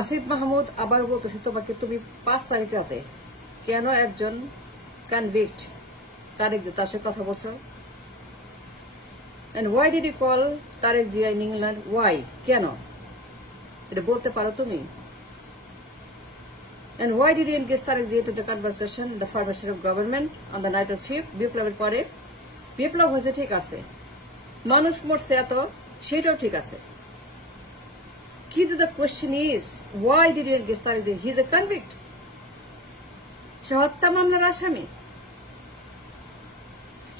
আসিফ মাহমুদ আবার বলতেছে তোমাকে, তুমি 5 তারিখ রাতে কেন একজন কনভিক্ট তারেক তার সাথে কথা বলছো? And why did you call Tarek Zia in England? Why? কেন? এটা বলতে পারো তুমি? And why did you engage Tarek Zia to the conversation, the formation of government on the night of 5th? বিপ্লবের পরে বিপ্লব হয়েছে ঠিক আছে, মানুষ মরছে এত, সেটাও ঠিক আছে, কিন্তু the question is, why did you engage Tarek Zia? He is a convict. সে হত্যা মামলার আসামি,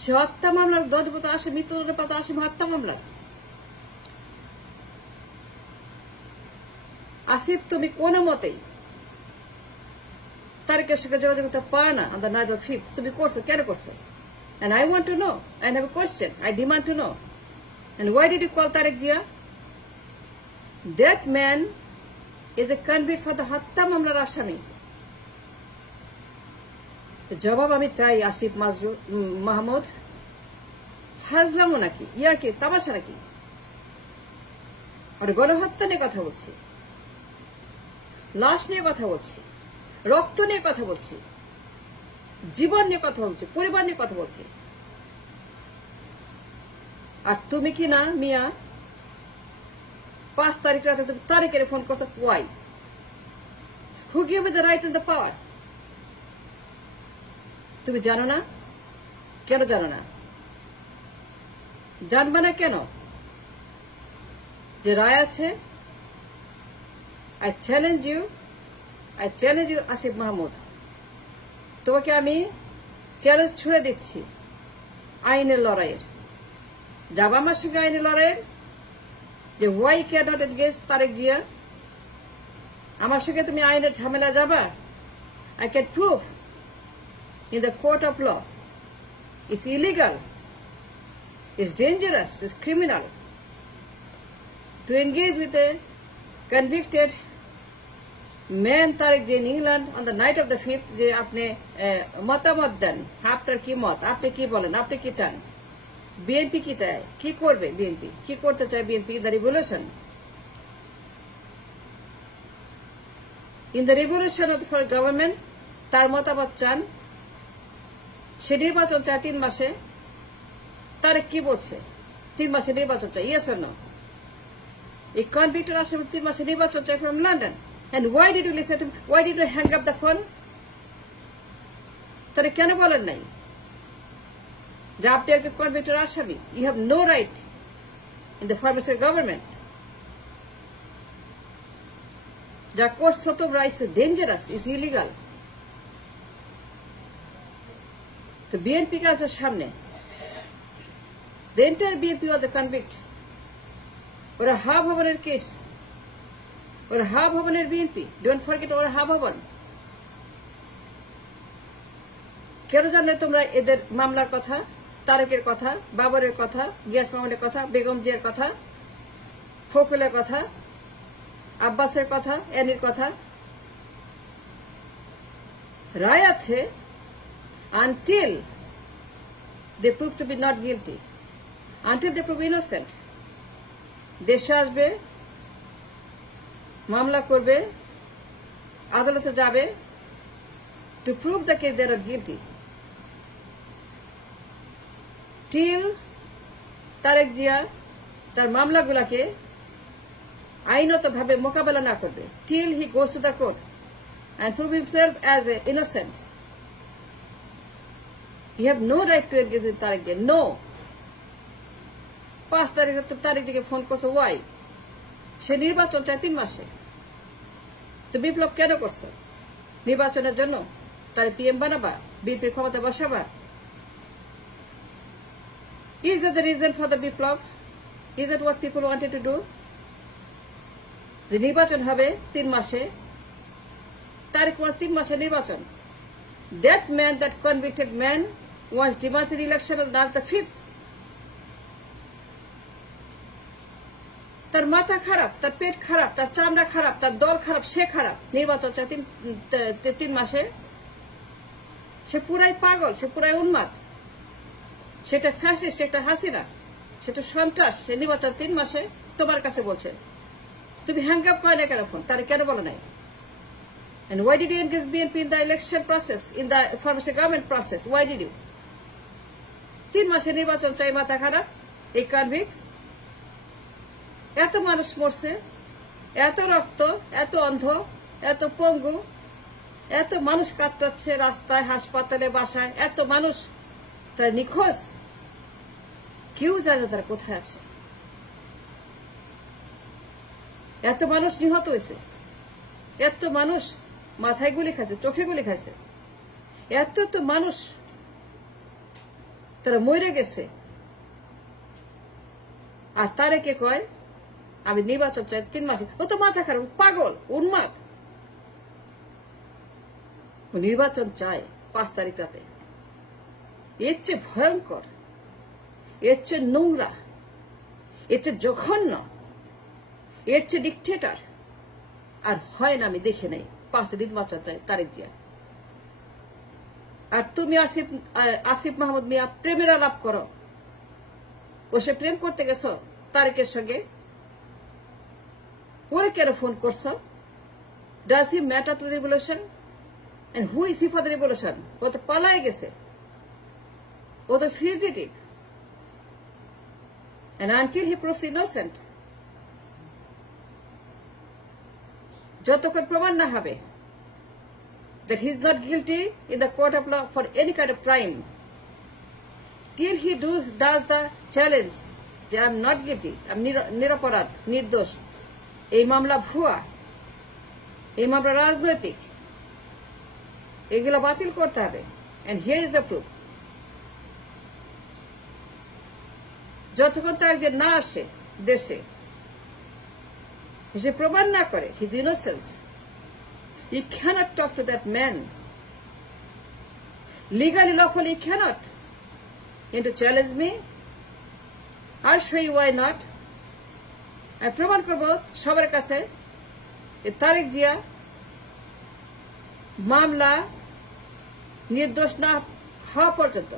সে হত্যা মামলার দণ্ডপ্রাপ্ত আসামি, মৃত্যুদণ্ডপ্রাপ্ত আসামি হত্যা মামলার। আসিফ, তুমি কোন মতেই তারেকের সাথে যোগাযোগ করতে পারো না on the night of 5th। তুমি করছো, কেন করছো? And I want to know. I have a question. I demand to know. And why did you call Tarek Zia? That man is a convict for the হত্যা মামলার আসামি। জবাব আমি চাই আসিফ মাহমুদ। ফাজলামো নাকি, ইয়ার কি তামাশা নাকি? আর গণহত্যা নিয়ে কথা বলছি, লাশ নিয়ে কথা বলছি, রক্ত নিয়ে কথা বলছি, জীবন নিয়ে কথা বলছি, পরিবার নিয়ে কথা বলছি। আর তুমি কি না মিয়া 5 তারিখ রাতে তুমি তারেকের ফোন করছো? Why? Who give me the right and the power? তুমি জানো না? কেন জানো না? জানবে না কেন? যে রায় আছে। I challenge you, আসিফ মাহমুদ, তোমাকে আমি চ্যালেঞ্জ ছুড়ে দিচ্ছি আইনের লড়াইয়ের। যাবা আমার সঙ্গে আইনের লড়াইয়ের? যে why cannot engage তারেক জিয়া? আমার সঙ্গে তুমি আইনের ঝামেলা যাবা? I can prove in the court of law it's illegal, it's dangerous, it's criminal to engage with a convicted man Tarek Zia in England on the night of the 5th। যে আপনি মতামত দেন, আপনার কি মত, আপনি কি বলেন, আপনি কি চান? বিএনপি কি চায়, কি করবে বিএনপি, কি করতে চায় BNP? The revolution, in the revolution of for government তার মতামত চান। সে নির্বাচন চায় 3 মাসে। তারেক কি বলছে? 3 মাসে নির্বাচন চাই, ইয়েস অর নো? এই কনভিক্টেড আসামি 3 মাসে নির্বাচন চাই from London. And why did you listen to me? Why did you hang up the phone? তাহলে কেন বলেন নাই যে আপনি একজন কনভিক্টেড আসামি? You have no right in the formation of government. যা করছো তোমরা is dangerous, is illegal. তো বিএনপি কাজের সামনে the entire BNP was a convict. ওরা হা ভবনের কেস, ওরা হা ভবনের বিএনপি। ডোন্ট ফরগেট, ওরা হা ভবন। কেন জানলে তোমরা এদের মামলার কথা, তারেকের কথা, বাবরের কথা, গিয়াস মামুনের কথা, বেগম জিয়ার কথা, ফখরুলের কথা, আব্বাসের কথা, এনির কথা? রায় আছে until they prove to be not guilty, until they prove innocent। দেশে আসবে, মামলা করবে, আদালতে যাবে, to prove the case they are guilty. Till Tarique জিয়া তার মামলাগুলোকে আইনতভাবে মোকাবেলা না করবে, till he goes to the court and prove himself as a innocent, you have no right to engage with Tarique Zia. No। 5 তারিখে তো তারেক জিয়াকে ফোন করছো, ওয়াই? সে নির্বাচন চায় 3 মাসে। তো বিপ্লব কেন করছে? নির্বাচনের জন্য? তার পিএম বানাবা, বিএনপির ক্ষমতা বসাবা? Is that the reason for the Biplab? Is that what people wanted to do? যে নির্বাচন হবে 3 মাসে, তারেক 3 মাসে নির্বাচন। That man, that convicted man wants demands an election on the 5th. তার মাথা খারাপ, তার পেট খারাপ, তার চামড়া খারাপ, তার দল খারাপ, সে খারাপ। নির্বাচন চায় 3 মাসে। সে পুরাই পাগল, সে পুরাই উন্মাদ। সেটা ফ্যাসিস্ট, সেটা হাসিনা, সেটা সন্ত্রাস। সে নির্বাচন 3 মাসে তোমার কাছে বলছে। তুমি হ্যাং আপ করে না কেন ফোন? তারা কেন বলো নাই? And why did you engage BNP in the election process, in the information government process? Why did you? 3 মাসে নির্বাচন চাই, মাথা খারাপ এই কনভিক্ট। এত মানুষ মরছে, এত রক্ত, এত অন্ধ, এত পঙ্গু, এত মানুষ কাতরাচ্ছে রাস্তায়, হাসপাতালে, বাসায়, এত মানুষ তার নিখোঁজ, কেউ জানে তারা কোথায় আছে। এত মানুষ নিহত হয়েছে, এত মানুষ মাথায় গুলি খাইছে, চোখে গুলি খাইছে, এত তো মানুষ তারা মরে গেছে। আর তারে কে কয় আমি নির্বাচন চাই 3 মাসে? ও তো মাথা খারাপ, পাগল, উন্মাদ। নির্বাচন চায় 5 তারিখ রাতে। এর চেয়ে ভয়ঙ্কর, এর চেয়ে নোংরা, এর চেয়ে জঘন্য, এর চেয়ে ডিকটেটর আর হয় না, আমি দেখে নাই। 5 নির্বাচন চাই তারেক জিয়া। আর তুমি আসিফ মাহমুদ মিয়া প্রেমের আলাপ করো। ও সে প্রেম করতে গেছো তারেকের সঙ্গে? ওরে কেন ফোন করছো? Does he matter to the revolution? And who is he for the revolution? ও তো পালায় গেছে, ও তো fugitive. And until he proves innocent, যতক্ষণ প্রমাণ না হবে that he is not guilty in the court of law for any kind of crime, till he does the challenge যে I am not guilty, আমি নিরপরাধ, নির্দোষ, এই মামলা ভুয়া, এই মামলা রাজনৈতিক, এগুলো বাতিল করতে হবে। and here is the proof. যতক্ষণ তার যে না আসে দেশে, সে প্রমাণ না করে his innocence, you cannot talk to that man. Legally, lawfully, you cannot. You to challenge me? I'll show you why not. আমি প্রমাণ করবো সবার কাছে তারেক জিয়া মামলা নির্দোষ না হওয়া পর্যন্ত,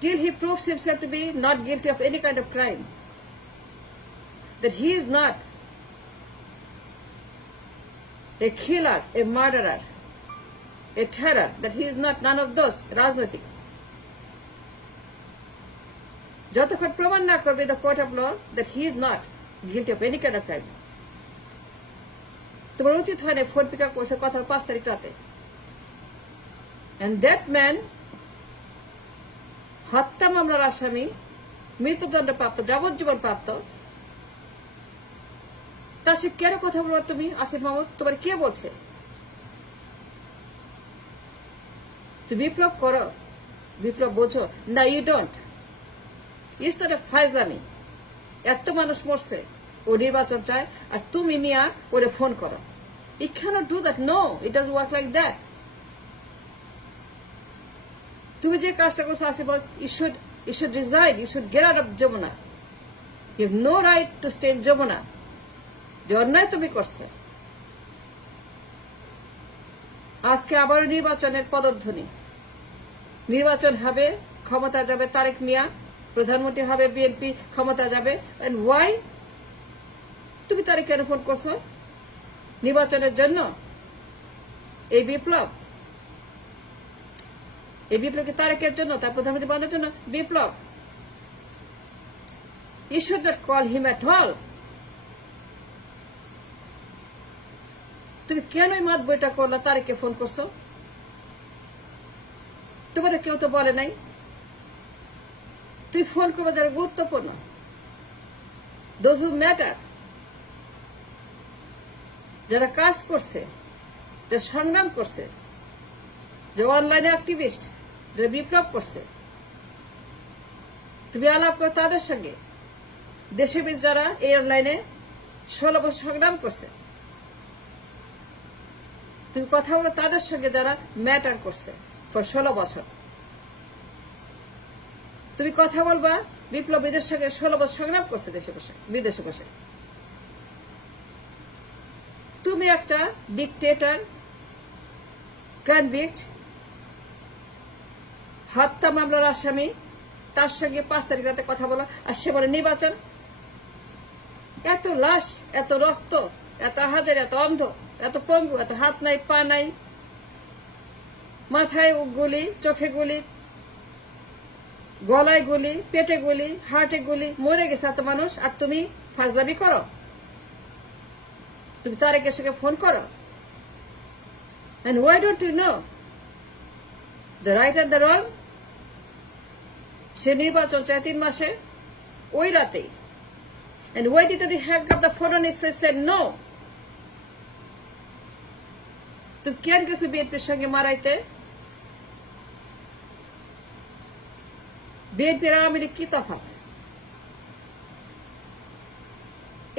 till he proves himself to be not guilty of any kind of crime, that he is not a killer, a murderer, a terror, that he is not none of those রাজনৈতিক। যতক্ষণ প্রমাণ না করবে the court of law that he is not guilty of any kind of crime, তোমার উচিত হয় না phone pick up করছে কথা 5 তারিখ রাতে। and that man হত্যা মামলার আসামি, মৃত্যুদণ্ড প্রাপ্ত, যাবজ্জীবন প্রাপ্ত, তা সে কেন কথা বলবার তুমি আসিফ মাহমুদ? তোমার কে বলছে? তুমি বিপ্লব করো, বিপ্লব বোঝো না? You don't. It's not a ফাইজলামি। এত মানুষ মরছে, ও নির্বাচন চায়, আর তুমি মিয়া ওরে ফোন করো। You can't do that. No, it doesn't work like that. তুমি যে কাজটা করছো আসিফ Mahmud, you should resign, you should get out of Jamuna. You have no right to stay in Jamuna. যে অন্যায় তুমি করছো। আজকে আবারও নির্বাচনের পদধ্বনি। নির্বাচন হবে, ক্ষমতা যাবে তারেক মিয়া, প্রধানমন্ত্রী হবে বিএনপি, ক্ষমতা যাবে। And why? তুমি তারেক কেন ফোন করছো? নির্বাচনের জন্য এই বিপ্লব, এই বিপ্লব কি তারেকের জন্য, তার প্রধানমন্ত্রী বানানোর জন্য বিপ্লব? You should not call him at all. তুমি কেন এই মাত বইটা করলা? তারেককে ফোন করছো? তোমাদের কেউ তো বলে নাই তুই ফোন করবে যারা গুরুত্বপূর্ণ, those who matter, যারা কাজ করছে, যারা সংগ্রাম করছে, যে অনলাইনে অ্যাক্টিভিস্ট, যারা বিপ্লব করছে, তুমি আলাপ করো তাদের সঙ্গে। দেশবিদ যারা এই অনলাইনে 16 বছর সংগ্রাম করছে, তুমি কথা বলো তাদের সঙ্গে যারা ম্যাটার করছে ফর 16 বছর। তুমি কথা বলবা বিপ্লবীদের সঙ্গে 16 বছর সংগ্রাম করছে দেশে বসে, বিদেশে বসে। তুমি একটা ডিকটেটর, কনভিক্ট, হত্যা মামলার আসামি, তার সঙ্গে 5 তারিখ রাতে কথা বলো, আর সে বলে নির্বাচন। এত লাশ, এত রক্ত, এত হাজার, এত অন্ধ, এত পঙ্গু, এত হাত নাই, পা নাই, মাথায় গুলি, চোখে গুলি, গলায় গুলি, পেটে গুলি, হার্টে গুলি, মরে গেছে এত মানুষ। আর তুমি ফাজলামি করো, তুমি তারেকের সঙ্গে ফোন করো। And why don't you know the right and the wrong? সে নির্বাচন চায় 3 মাসে, ওই রাতেই। And why didn't he hang up the phone on his face and said no? তুমি কেন গেছো বিএনপির সঙ্গে মারাইতে? বিএনপির আওয়ামী লীগ কি তফাৎ?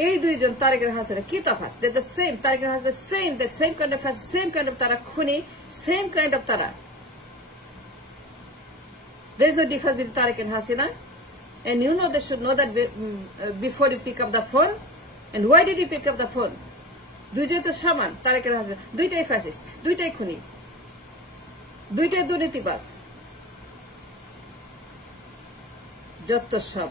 এই দুইজন তারেকের হাসানের কি তফাৎ? They're the same. তারেকের Hasan the same kind of same kind of তারা খুনি, same kind of তারা. There's no difference between Tariq and Hasina. And you know they should know that before you pick up the phone. And why did you pick up the phone? দুইটাই তো সমান, তারেক আর হাসিনা দুইটাই ফ্যাসিস্ট, দুইটাই খুনি, দুইটাই দুর্নীতিবাজ, যত সব।